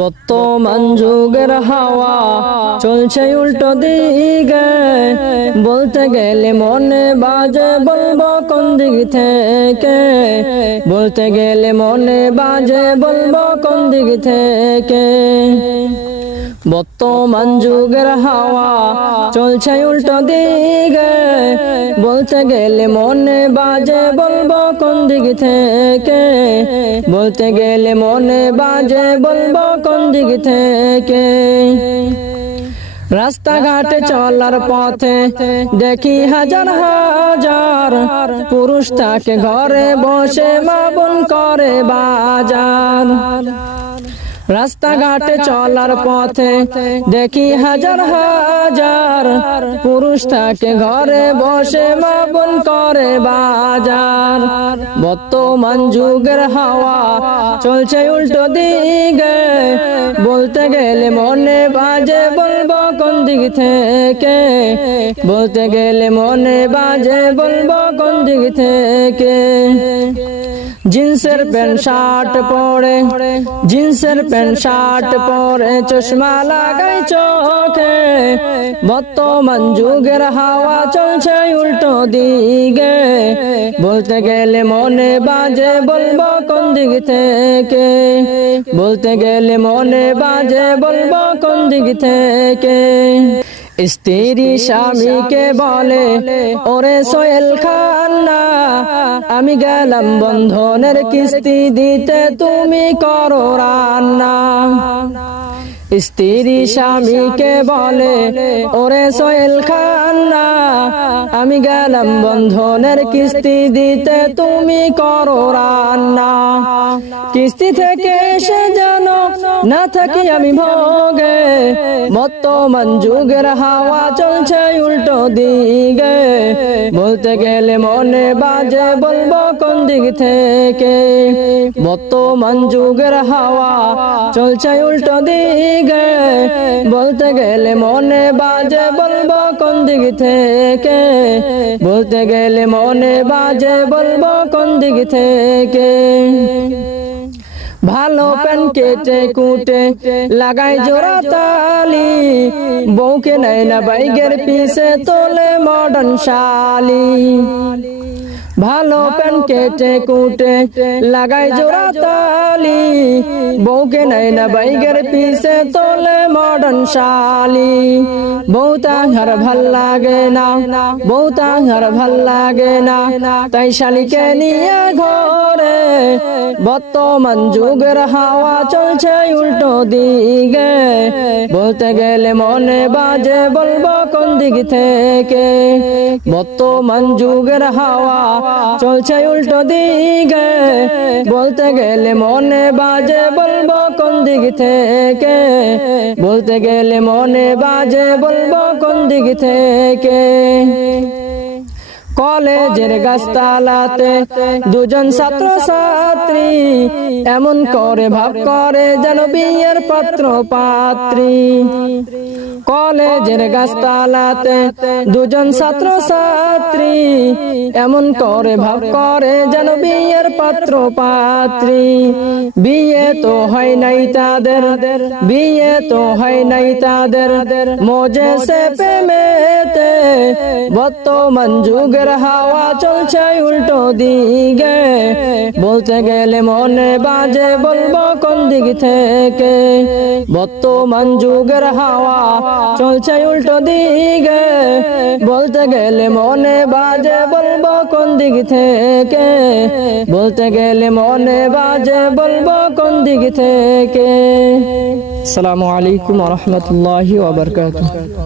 বর্তমান যুগের হাওয়া চলছে উল্টো দিকে, বলতে গেলে মনে বাজে বলবো কোন দিক থেকে, বলতে গেলে মনে বাজে বলবো কোন দিক থেকে। বর্তমান যুগের হাওয়া চলছে উল্টো দিকে, বলতে গেলে মনে বাজে বলবো কোন দিক থেকে, বলতে গেলে মনে বাজে বলবো কোন দিক থেকে। রাস্তাঘাটে চলার পথে দেখি হাজার হাজার পুরুষ থাকে ঘরে বসে মা বোন করে বাজার। রাস্তাঘাটে চলার পথে দেখি হাজার হাজার পুরুষ থাকে ঘরে বসে মা বোন করে বাজার। বর্তমান যুগের হাওয়া চলছে উল্টো দিকে, বলতে গেলে মনে বাজে বলবো কোন দিক থেকে, বলতে গেলে মনে বাজে বলবো কোন দিক থেকে। জিন্সের প্যান্ট শার্ট পরে, জিন্সের প্যান্ট শার্ট পরে চশমা লাগাই চোখে, বর্তমান যুগের হাওয়া চলছে উল্টো দিকে, বলতে গেলে মনে বাজে বলবো কোন দিক থেকে, বলতে গেলে মনে বাজে বলবো কোন দিক থেকে। স্ত্রী স্বামীকে বলে ওরে সোহেল খান্না, আমি গেলাম বন্ধনের কিস্তি দিতে তুমি করো রান্না। স্ত্রী স্বামীকে বলে ওরে সোহেল খান্না, আমি গেলাম বন্ধনের কিস্তি দিতে তুমি করো রান্না। কিস্তি থেকে এসে যেন না থাকি আমি ভোগে, বর্তমান যুগের হাওয়া চলছে উল্টো দিকে, বলতে গেলে মনে বাজে বলবো কোন দিক থেকে, বর্তমান যুগের হাওয়া চলছে উল্টো দিকে, বলতে গেলে মনে বাজে বলবো কোন দিক থেকে, বলতে গেলে মনে বাজে বলবো কোন দিক থেকে। ভালো প্যান্ট কেটে কুটে লাগাই জোড়া তালি, বউকে নেয় না বাইকের পিছে তোলে মডার্ন শালি। ভালো প্যান্ট কেটে কুটে লাগাই জোড়া তালি, বউকে নেয় না বাইকের পিছে তোলে মডার্ন শালি। বউতা আর ভাল লাগে না, বউতা আর ভাল লাগে না, তাই শালিকে নিয়ে ঘরে, বর্তমান যুগের হাওয়া চলছে উল্টো দিকে, বলতে গেলে মনে বাজে বলবো কোন দিক থেকে, বর্তমান যুগের হাওয়া চলছে উল্টো দিকে, বলতে গেলে মনে বাজে বলবো কোন দিক থেকে, বলতে গেলে মনে বাজে বলবো কোন দিক থেকে। কলেজের গাছতলাতে দুজন ছাত্র ছাত্রী, এমন করে ভাব করে যেন বিয়ের পাত্র পাত্রী। কলেজের গাছতলাতে দুজন ছাত্র ছাত্রী, এমন করে ভাব করে যেন বিয়ের পাত্র পাত্রী। বিয়ে তো হয় নাই তাদের, বিয়ে তো হয় নাই তাদের, মজেছে প্রেমেতে, বর্তমান যুগের হাওয়া চলছে উল্টো দিকে, বলতে গেলে মনে বাজে বলবো কোন দিক থেকে, বর্তমান যুগের হাওয়া চলছে উল্টো দিকে, বলতে গেলে মনে বাজে বলবো কোন দিক থেকে, বলতে গেলে মনে বাজে বলবো কোন দিক থেকে। আসসালামু আলাইকুম ওয়া রাহমাতুল্লাহি ওয়া বারাকাতুহু।